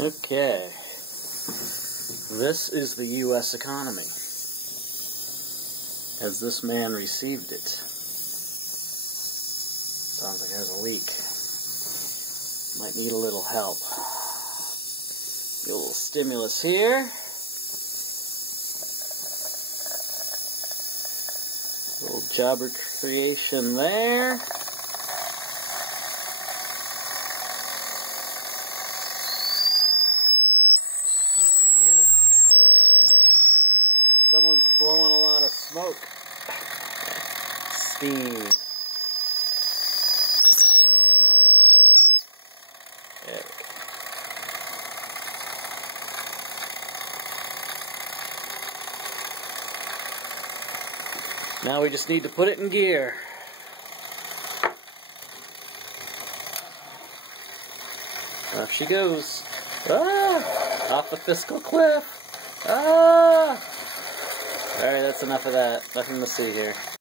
Okay, this is the U.S. economy as this man received it. Sounds like it has a leak. Might need a little help. A little stimulus here. A little job creation there. Someone's blowing a lot of smoke. Steam. There we go. Now we just need to put it in gear. Off she goes. Ah! Off the fiscal cliff. Ah! Alright, that's enough of that. Nothing to see here.